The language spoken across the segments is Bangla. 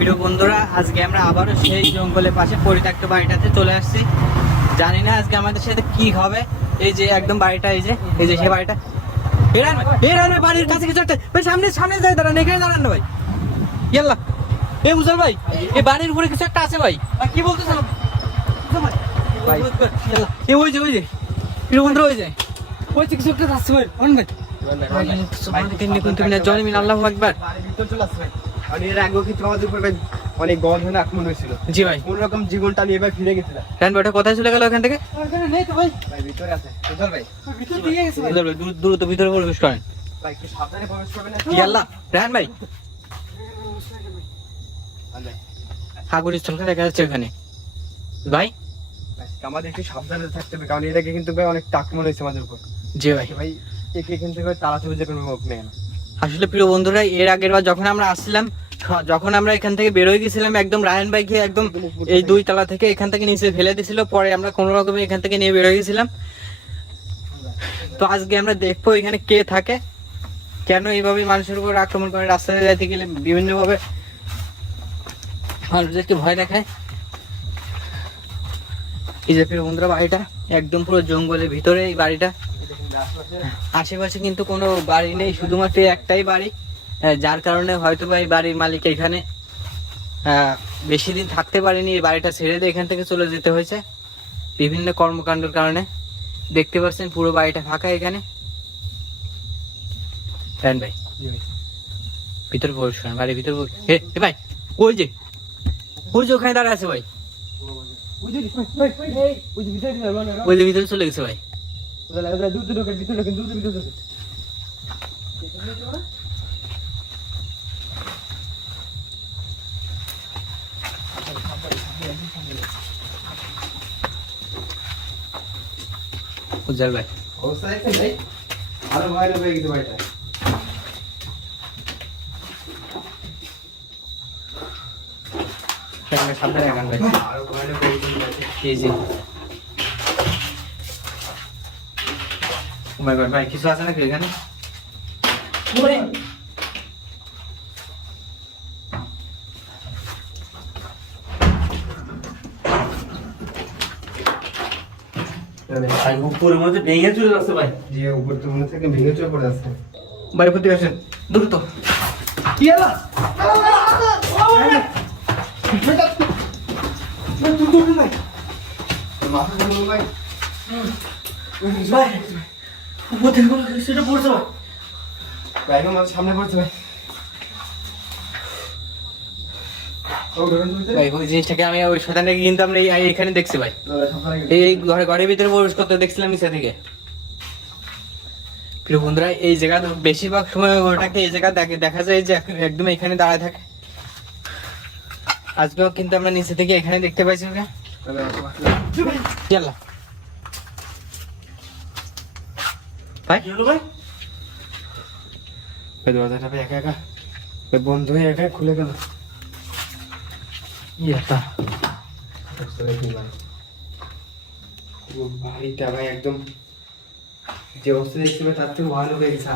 প্রিয় বন্ধুরা আজকে আমরা আবারও সেই জঙ্গলের পাশে পরিত্যক্ত বাড়িটাতে চলে আসছি। জানি না আজকে আমাদের সাথে কি হবে। এই যে একদম বাড়িটা এই যে এই যে সেই বাড়িটা। এরান এরান বাড়ির কাছে কিছু একটা ভাই সামনে সামনে যাই দাঁড়ান এখানে দাঁড়ান না ভাই। ইয়াল্লা। এ উজাল ভাই এই বাড়ির উপরে কিছু একটা আছে ভাই। কি বলতেছেন? ভাই এ ওই যে ওই যে। প্রিয় বন্ধুরা ওই যে। ওই যে কিছু একটা আসছে ভাই। অন ভাই। জয় মিন আল্লাহু আকবার। আর এর আগেও কিন্তু আমাদের উপর অনেক গণ ধরনের আক্রমণ হয়েছিল। জি ভাই। কোন রকম জীবনটা নিয়ে এবার ফিরে গেছিলাম। রান ভাইটা কোথায় চলে গেল ওখান থেকে? ভাই। ভিতরে আছে। সুন্দর ভাই। ভিতরে ভাই, দ্রুত দ্রুত ভিতরে প্রবেশ করেন। ভাই একটু সাবধানে প্রবেশ করবেন ইয়াল্লা রান ভাই। ভাই। হাগুড়ি স্থলটা দেখা যাচ্ছে ওখানে। ভাই? ভাই, আমাদের একটু সাবধানে থাকতে হবে কারণ এর আগে কিন্তু ভাই অনেক আক্রমণ হয়েছে আমাদের উপর। জি ভাই। ভাই একে এখান থেকে তাড়াতে হবে যে কোনো হোক না আসলে প্রিয় বন্ধুরা, এর আগের বার যখন আমরা আসছিলাম যখন আমরা এখান থেকে বেরোয় গেছিলাম, একদম রায়ন ভাইকে একদম এই দুই তলা থেকে এখান থেকে নিচে ফেলে দিয়েছিল পরে আমরা কোনো রকমে এখান থেকে নিয়ে বেরোয় গেছিলাম। তো আজকে আমরা দেখব এখানে কে থাকে, কেন এইভাবে মানুষের উপর আক্রমণ করে রাস্তায় যাইতে গেলে বিভিন্ন ভাবে মানুষদেরকে ভয় দেখায়। এই যে প্রিয় বন্ধুরা, বাড়িটা একদম পুরো জঙ্গলের ভিতরে এই বাড়িটা। আশেপাশে কিন্তু কোনো বাড়ি নেই শুধুমাত্র একটাই বাড়ি যার কারণে হয়তো বা এই বাড়ির মালিক এখানে বেশি দিন থাকতে পারেনি এই বাড়িটা ছেড়ে দিয়ে এখান থেকে চলে যেতে হয়েছে বিভিন্ন কর্মকাণ্ডের কারণে দেখতে পাচ্ছেন পুরো বাড়িটা ফাঁকা এখানে ভাই ভিতরে প্রবেশ বাড়ির ভিতর এ ভাই ওই যে ওই যে ওখানে দাঁড়া আছে ভাই ওই যে ভিতরে চলে গেছে ভাই ওদের ওদের দুধ ঢোকে ভিতরে ঢোকে দুধ ভিতরে ঢোকে উজ্জ্বল ভাই অবস্থা দেখছেন ভাই আরও ভয়ানক হয়ে গেছে ভাইটা সামনে সাবধানে রাখান ভাই আরও ভয়ানক হয়ে গেছে ভাইটা জি ও মাই গড ভাই কিছু আছে নাকি এখানে? ভাই মধ্যে ভেঙে চলে যাচ্ছে ভাই। যে উপর তো মনে থেকে ভেঙে চলে পড়ে যাচ্ছে ভাই প্রতি আসেন। দ্রুত কি হলো? মাথা ভাই ভাই উপর থেকে কোনো সেটা পড়ছে ভাই ভাই মাথা সামনে পড়ছে ভাই ও ঢোকেন তো। ভিতরে? ভাই ওই জিনিসটাকে আমি ওই শতানটাকে কিন্তু আমরা এই- এইখানে দেখছি ভাই। দাদা, এই ঘরে ঘরের ভিতরে প্রবেশ করতে দেখছিলাম নিচে থেকে প্রিয় বন্ধুরা এই জায়গা বেশিরভাগ সময় ওটাকে এই জায়গা দেখে দেখা যায় যে একদম এখানে দাঁড়ায় থাকে। আজকেও কিন্তু আমরা নিচে থেকে এখানে দেখতে পাইছি ওকে। ভাই ভাই? ভাই দরজাটা ভাই একা একা। ভাই বন্ধ হয়ে একা খুলে গেল। ইয়াটা বাড়িটা ভাই একদম যে অবস্থা দেখছি ভাই তার থেকে ভালো হয়ে গেছে।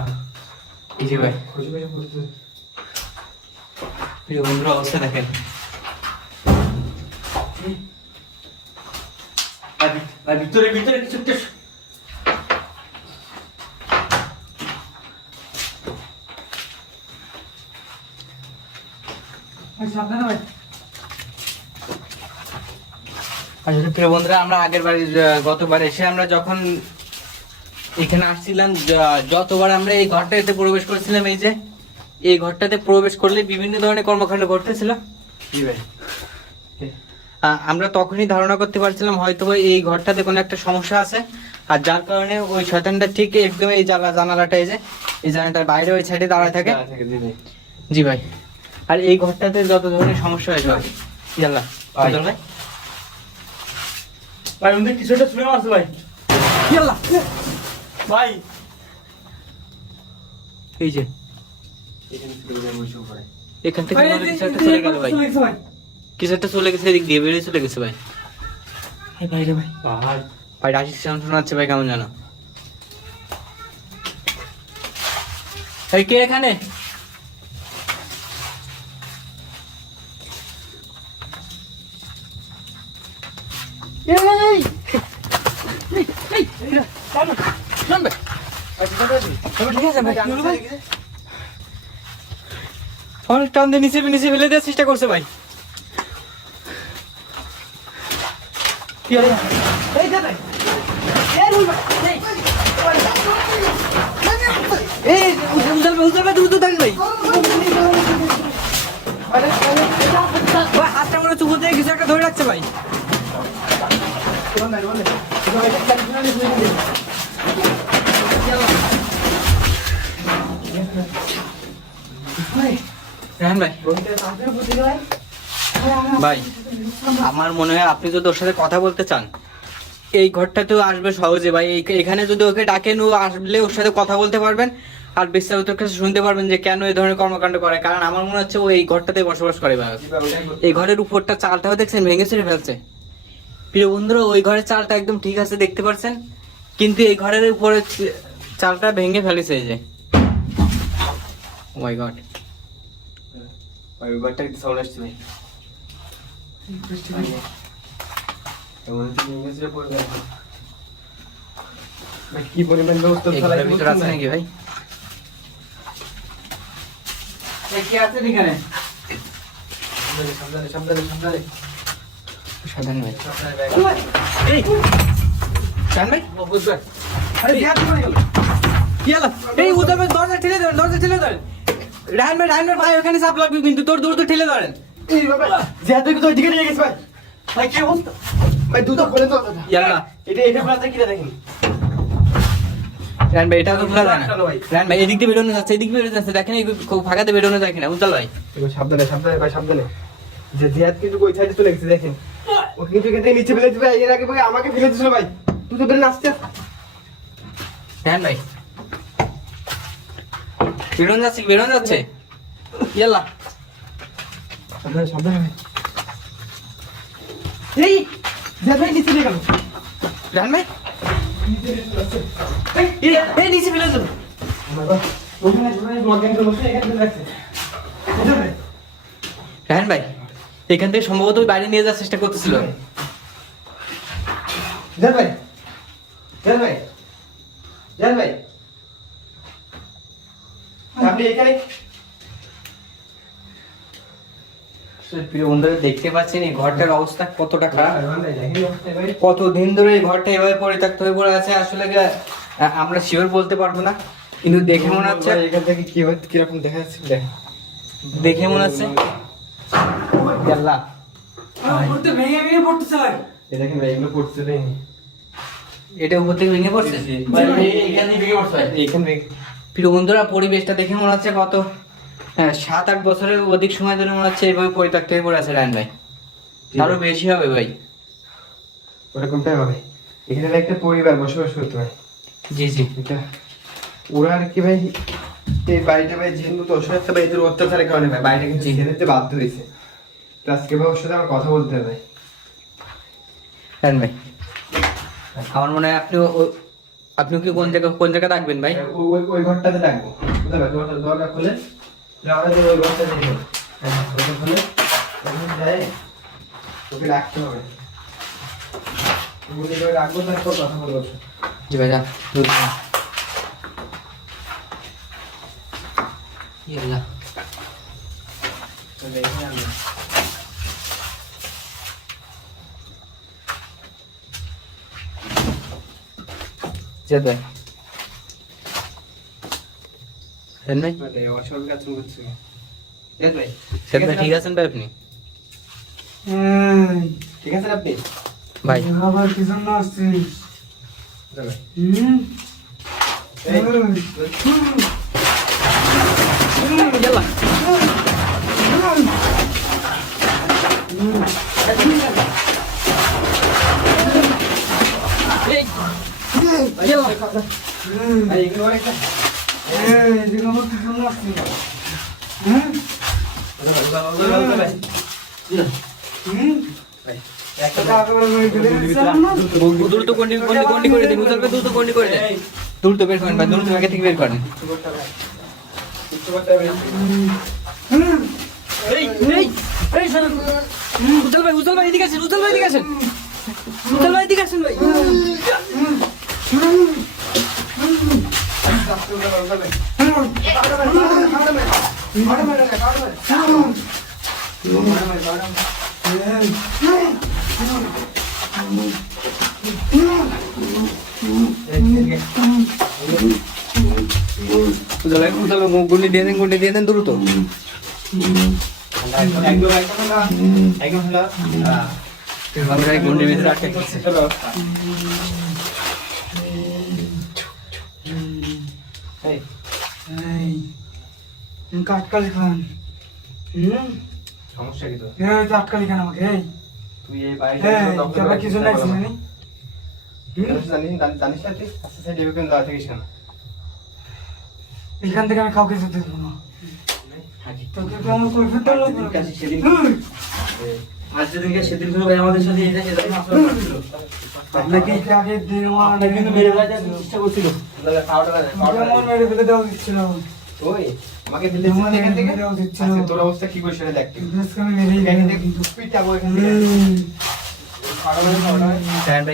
এই যে ভাই। প্রিয় বন্ধুরা অবস্থা দেখেন। ভিতরে ভিতরে কিছু একটা ভাই সাবধানে ভাই আসলে প্রিয় বন্ধুরা আমরা আগের বারে গতবার এসে আমরা যখন এখানে আসছিলাম যতবার আমরা এই ঘরটাতে প্রবেশ করছিলাম এই যে এই ঘরটাতে প্রবেশ করলে বিভিন্ন ধরনের কর্মকাণ্ড ঘটতেছিল। আমরা তখনই ধারণা করতে পারছিলাম হয়তো এই ঘরটাতে কোনো একটা সমস্যা আছে। আর যার কারণে ওই শয়তানটা ঠিক একদম এই জানা জানালাটা এই যে এই জানালাটার বাইরে ওই সাইডে দাঁড়ায় থাকে। দাঁড়া থাকে জি ভাই। আর এই ঘরটাতে যত ধরনের সমস্যা হয়েছে ভাই। ইয়াল্লা ভাই। ভাই? ভাই ওদের কিছু মারছে ভাই। ইয়াল্লা ভাই। এই যে। এখানে থেকে চলে গেল ভাই। কিছু একটা চলে গেছে এদিক দিয়ে বেরিয়ে চলে গেছে ভাই। ভাই রে ভাই। ভাই রাশিদ সাউন্ড শোনাচ্ছে ভাই কেমন জানো এই কে এখানে এই এই এই শোন ভাই তবে ঠিক আছে ভাই কি হলো ভাই অনেক টান দিয়ে নিচে নিচে ফেলে দেওয়ার চেষ্টা করছে ভাই। হাতটা মনে চুপ দিয়ে কিছু একটা ধরে রাখছে ভাই। ভাই আমার মনে হয় আপনি যদি ওর সাথে কথা বলতে চান, এই ঘরটা তো আসবে সহজে ভাই। এখানে যদি ওকে ডাকেন ও আসলে ওর সাথে কথা বলতে পারবেন আর বিস্তারিত কাছে শুনতে পারবেন যে কেন এই ধরনের কর্মকাণ্ড করে। কারণ আমার মনে হচ্ছে ও এই ঘরটাতে বসবাস করে ভাই। এই ঘরের উপরটা চালটাও দেখছেন, ভেঙে চুরে ফেলছে। প্রিয় বন্ধুরা, ওই ঘরের চালটা একদম ঠিক আছে, দেখতে পাচ্ছেন কিন্তু এই ঘরের উপরে চালটা ভেঙে ফেলেছে এই যে। মাই গড ওই ঘরটা একটু সাউন্ড আসছে ভাই কি পরিমাণ ব্যবস্থা ভিতরে আছে নাকি ভাই? কি আছে এখানে? সাবধানে সাধারণ ভাই। এই জান ভাই? আরে বিহার কি হলো? এই ভাই দরজা ঠেলে ধরেন দরজা ঠেলে ধরেন রায়ন ভাই রায়ন ভাই ভাই ওখানে চাপ লাগবে কিন্তু তোর দূর তো ঠেলে ধরেন। এই বাবা ভাই তো ওইদিকে নিয়ে গেছে ভাই। ভাই কি অবস্থা? ভাই দুটো খোলে তো ইয়াল্লা এটা এটা খোলা থেকে কিনা দেখেন। রায়ন ভাই এটাও তো খোলা যায় না। চলো ভাই। এদিক দিয়ে বেরোনো যাচ্ছে এদিক দিয়ে বেরোনো যাচ্ছে দেখেন এই খুব ফাঁকাতে বেরোনো যায় কিনা উজ্জ্বল ভাই। সাবধানে সাবধানে ভাই সাবধানে। যে জিহাদ কিন্তু ওই সাইডে চলে গেছে দেখেন। ও কিন্তু এখান নিচে ফেলে দিবে এর আগে ভাই আমাকে ফেলে দিছিল ভাই। তুই তো বেরোন আসতে রায়ন ভাই বেরোনো যাচ্ছে বেরোনো যাচ্ছে? ইয়াল্লা। সাবধানে সাবধানে। এই জিহাদ ভাই নিচে গেল। রায়ন ভাই। এই, নিচে ফেলে ওখানে ওখানে এখানে ভাই। থেকে সম্ভবত বাইরে নিয়ে যাওয়ার চেষ্টা করতেছিল। ভাই। ভাই। ভাই। আপনি এখানে প্রিয় বন্ধুরা দেখতে পাচ্ছেন এই ঘরটার অবস্থা কতটা খারাপ। ভাই ধরে এই ঘরটা এভাবে পরিত্যক্ত হয়ে পড়ে আছে আসলে আমরা শিওর বলতে পারব না কিন্তু দেখে মনে হচ্ছে এখান থেকে কি হচ্ছে কীরকম দেখা যাচ্ছে দেখে মনে হচ্ছে আল্লাহ এই দেখেন ভাই এগুলো পড়ছে দেখেন। এটা উপর থেকে ভেঙে পড়ছে? এইখানে প্রিয় বন্ধুরা পরিবেশটা দেখে মনে হচ্ছে কত হ্যাঁ, সাত আট বছরের অধিক সময় ধরে মনে হচ্ছে এইভাবে পরিত্যক্ত হয়ে পড়ে আছে রায়ন ভাই আরও বেশি হবে ভাই। ওরকমটাই হবে। এখানে একটা পরিবার বসবাস করতে হয়। জি জি। এটা ওরা আর কি ভাই এই বাড়িটা ভাই যেহেতু অসহায় ভাই এদের অত্যাচারের কারণে ভাই বাড়িটা কিন্তু ছেড়ে দিতে বাধ্য হয়েছে। তো আজকে ভাই ওর সাথে আমার কথা বলতে হবে রায়ন ভাই। আমার মনে হয় আপনি আপনি কি কোন জায়গা কোন জায়গা থাকবেন ভাই ও- ওই ওই ঘরটাতে ডাকবো বুঝতে পারছ দরজা দরজা খুলে আমরা যে ওই ঘরটা দেখব দরজা খুলে ওখানে যাই ওকে ডাকতে হবে ওকে করে ডাকবো তারপর কথা বলব ওর সাথে। জি ভাই যা দুধ খা। ইয়াল্লাহ তো দেখে আনব। জিয়াদ ভাই রায়ন ভাই মানে অসহায় কাজ করছে জিয়াদ ভাই জিয়াদ ভাই? ঠিক আছেন ভাই আপনি? ঠিক আছেন আপনি ভাই। আবার কি জন্য আসছিস? যাবে হুম এই, ইয়াল্লাহ এই ইয়াল্লাহ এই, এগুলো অনেকটা এই এদিকে আবার কি জন্য আসছিস হুম হুম একটা টাকা করে মেরে ফেলে দিচ্ছিলাম না দ্রুত গন্ডি করে দিন ভাই দ্রুত গন্ডি করে দেন বের করেন ভাই দ্রুত আগে থেকে বের করেন এই এই এই শুনুন উজাল ভাই উজাল ভাই এদিকে আসেন। উজাল ভাই এদিকে আসেন এদিকে আসুন ভাই। গুলি দিয়ে দেন গুলি দিয়ে দেন দ্রুত আমরা গুন্ডির ভিতরে আটকে এই কাটকালি খান হুম? সমস্যা কি তোর? এই তো আটকালি খান আমাকে এই। তুই এই তোরা কিছু নাই চিন্তা করো না। জানি জানিস না তুই? আস্তে আস্তে ডেবে কেন দাঁড়া থাকিস এখান থেকে আমি কাউকে যেতে দেবো না। তোকে তো আমার ফেলতে হবে সেদিন আজ যেদিনকে সেদিন কোনো ভাই আমাদের সাথে এটা আপনাকে আগে দিন আমার কিন্তু মেরে ফেলার চেষ্টা করছিল দাদা খাওয়াটা আমার মেরে ফেলে দেওয়া উচিত ছিল ওই আমাকে এখান থেকে আচ্ছা, তোর অবস্থা কি করে সেটা দেখ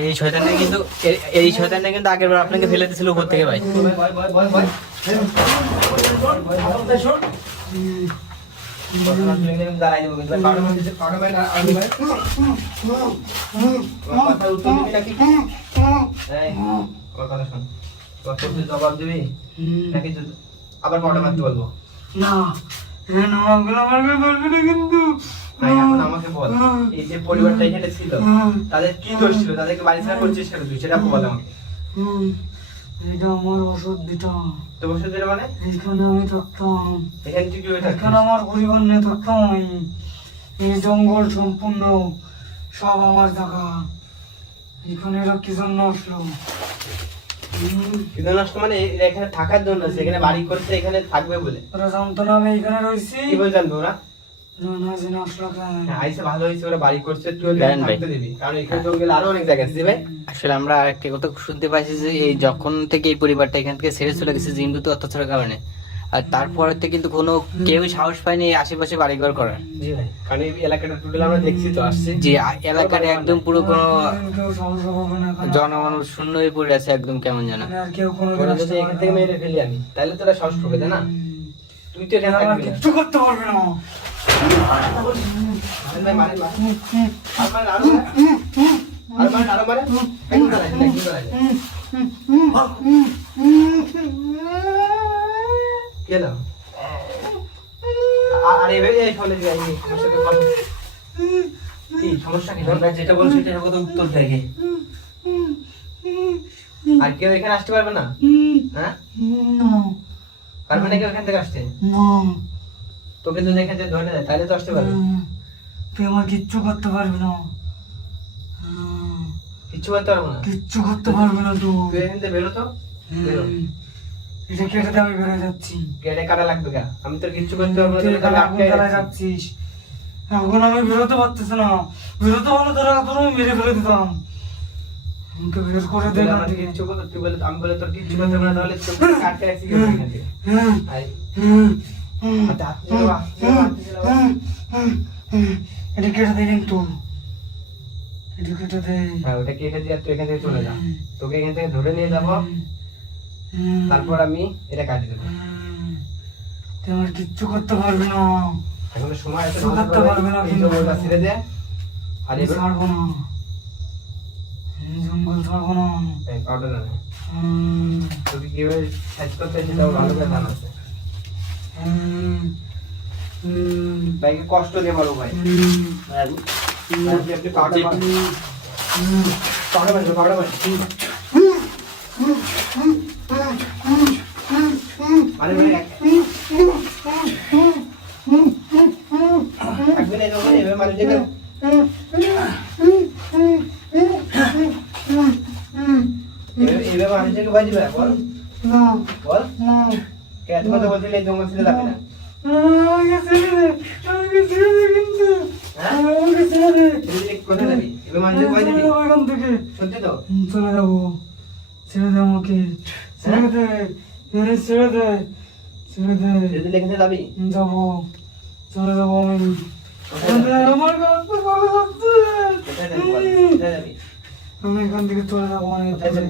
এই শয়তানটা কিন্তু এই- এই শয়তানটা কিন্তু আগের বার আপনাকে ফেলে দিয়েছিল উপর থেকে ভাই জবাব দিবি নাকি আবার খাওয়াটা মারতে বলব না বলবি না কিন্তু আমাকে বল এই যে পরিবারটা এখানে ছিল তাদের কি দোষ ছিল তাদেরকে বাড়ি ছাড়া করছিস কেন তুই সেটা বল আমাকে এটা আমার ওষুধ দিটা তো বসে দিলে মানে? এইখানে আমি থাকতাম। এখানে তুই কি এখানে আমার পরিবার নিয়ে থাকতাম আমি। এই জঙ্গল সম্পূর্ণ সব আমার জায়গা। এখানে এরা কি জন্য আসলো? কিন্তু নষ্ট মানে এখানে থাকার জন্য আছে, এখানে বাড়ি করছে এখানে থাকবে বলে। ওরা জানতো না আমি এখানে রয়েছি। কি বলে জানব ওরা? আসলো হ্যাঁ, আমরা কথা শুনতে পাইছি যে এই যখন থেকে এই পরিবারটা এখান থেকে ছেড়ে চলে গেছে জিন্দুতে অত্যাচারের কারণে আর তারপরে থেকে কিন্তু কোনো কেউ সাহস পায়নি এই আশেপাশে বাড়িঘর করার। জি ভাই কারণ এই এলাকাটা টোটাল আমরা দেখছি তো আসছে। এলাকার একদম পুরো কোনো। জনমানুষ শূন্য হয়ে পড়ে আছে একদম কেমন যেন। এখানে আর কেউ কোনো ওরা যদি এখান থেকে মেরে ফেলি আমি তাহলে তোরা সাহস পাবে তাই না? তুই তো এখানে কিচ্ছু করতে পারবে না। সমস্যা কি আমরা যেটা বলছি সেটার কথা উত্তর দেখে আর কেউ এখানে আসতে পারবে না হ্যাঁ পারবে না কেউ এখান থেকে আসতে তোকে যদি এখান থেকে ধরে নেয় তাহলে তো আসতে পারবে। তুই আমার কিচ্ছু করতে পারবি না। কিচ্ছু করতে পারব না? কিচ্ছু করতে পারবি না তুই তুই এখান থেকে বেরো তো এটা কেটে আমি বেরোয় যাচ্ছি? কেটে কাটা লাগবে কা আমি তোর কিচ্ছু করতে পারব না তুই আগুন জ্বালায় এখন আমি বেরোতে পারতেছি না। বেরোতে পারলে তোরা মেরে ফেলে দিতাম। আমাকে বের করে দে না তুই বলে আমি বলে তোর কিচ্ছু করতে পারব না তাহলে আটকে এখান এটা কেটে দে কিন্তু। এটা কেটে দে। হ্যাঁ ওটা কেটে দিয়ে তুই এখান থেকে চলে যা। তোকে এখান থেকে ধরে নিয়ে যাব। তারপর আমি এটা কাটি দেবো। তুই আমার কিচ্ছু করতে পারবি না। এখন সময় আছে করতে পারবে না কিন্তু। জঙ্গলটা ছেড়ে দে। আর আমি এবার ছাড়বো না। জঙ্গল ছাড়বো না। পাউডার তোকে কীভাবে সাইজ করতে সেটাও ভালো করে জানা আছে। ভাইকে কষ্ট ভাই। হুম, আপনি পাউডার। পাউডার পাউডার আরে ভাই এক- থাকবে না এই এভাবে মানুষকে দিবে? বল। না, বল। না। বলছিলে এই জঙ্গল ছেড়ে যাবে না আমাকে ছেড়ে দে, আমাকে ছেড়ে দে কিন্তু। আমাকে ছেড়ে দে। কোথায় যাবি ভয় দিবি এখান থেকে। সত্যি তো চলে যাব ছেড়ে দে আমাকে ছেড়ে দে ছেড়ে দে ছেড়ে দে ছেড়ে দিলে যাবি যাব চলে যাব আমি আমার যাচ্ছে আমি এখান থেকে চলে যাব যাবে?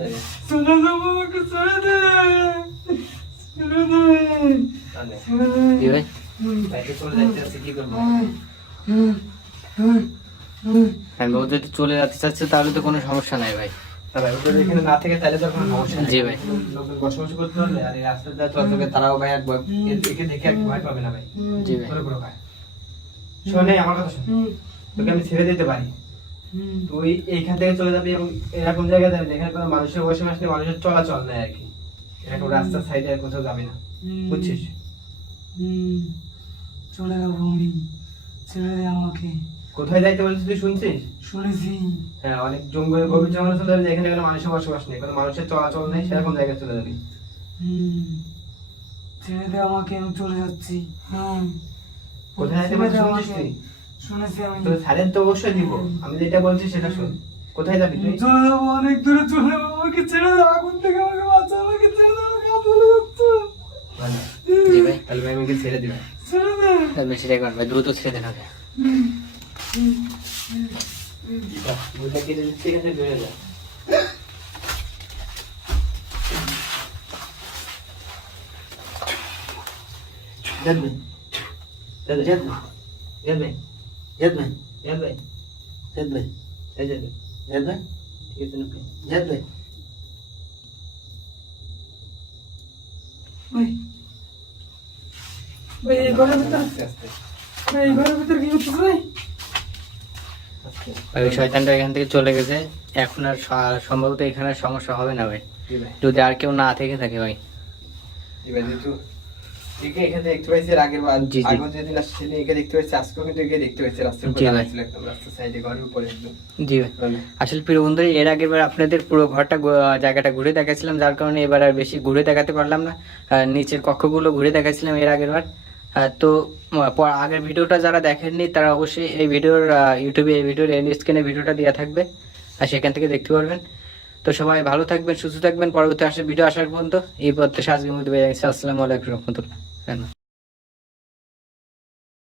চলে যাব আমাকে ছেড়ে দে চলে যেতে চাচ্ছে, তাহলে তো কোনো সমস্যা নাই ভাই। থেকে তারাও ভাই। দেখে এক পাবে না ভাই ভাই শোনে। আমার তোকে আমি ছেড়ে দিতে পারি। থেকে চলে যাবি এরকম জায়গায় কোনো মানুষের বসবাস নেই, মানুষের চলাচল নেই আর কি। এরকম রাস্তার সাইডে আর কোথাও যাবি না। বুঝছিস? চলে যাব আমি ছেড়ে দে আমাকে। কোথায় যাইতে বলছিস তুই শুনছিস? শুনেছি। হ্যাঁ অনেক জঙ্গল গভীর জঙ্গলে চলে যাবি যেখানে কোনো মানুষের বসবাস নেই কোনো মানুষের চলাচল নেই সেরকম জায়গায় চলে যাবি। ছেড়ে দে আমাকে আমি চলে যাচ্ছি। হুম। কোথায় যাইতে বলছিস শুনছিস তুই? শুনেছি আমি। স্যারের তো অবশ্যই দিব। আমি যেটা বলছি সেটা শোন। কোথায় যাবি তুই? চলে যাব অনেক দূরে চলে যাব। আমাকে ছেড়ে দে আগুন থেকে আমাকে জি ভাই তাহলে ভাই আমাকে ছেড়ে দিবে ছেড়ে দে তাহলে সেটাই করবেন ভাই দ্রুত ছেড়ে দেন ওকে বুঝলে কেটে দিচ্ছি এখানে বেড়ে যা জান ভাই যাবে জান ভাই জান ভাই জান ভাই যাবে ভাই জান ভাই এই যাবে জান ভাই ঠিক আছে না ভাই? জান ভাই ভাই ভাই এই ঘরের ভিতরে আস্তে আস্তে ভাই এই ঘরের ভিতরে কি করছিস ভাই? ওই শয়তানটা এখান থেকে চলে গেছে। এখন আর সম্ভবত এখানে সমস্যা হবে না ভাই। যদি আর কেউ না থেকে থাকে ভাই। একে এখানে দেখতে পাইছি আগের বার জি, জি। যেদিন আসছি একে দেখতে পাইছি আজকেও কিন্তু একে দেখতে পাইছি রাস্তার উপরে ভাই। একদম রাস্তার সাইডে ঘরের উপরে একদম। জি ভাই। আসলে প্রিয় বন্ধু এর আগের বার আপনাদের পুরো ঘরটা জায়গাটা ঘুরে দেখাচ্ছিলাম যার কারণে এবার আর বেশি ঘুরে দেখাতে পারলাম না। নিচের কক্ষগুলো ঘুরে এর আগের বার। তো আগের ভিডিওটা যারা দেখেননি তারা অবশ্যই এই ভিডিওর ইউটিউবে এই ভিডিওর এন্ড স্ক্রিনে ভিডিওটা দেওয়া থাকবে আর সেখান থেকে দেখতে পারবেন। তো সবাই ভালো থাকবেন সুস্থ থাকবেন পরবর্তী আসে ভিডিও আসার পর্যন্ত এই পথে সাজগের মধ্যে আসসালামু আলাইকুম রহমতুল্লাহ। กัน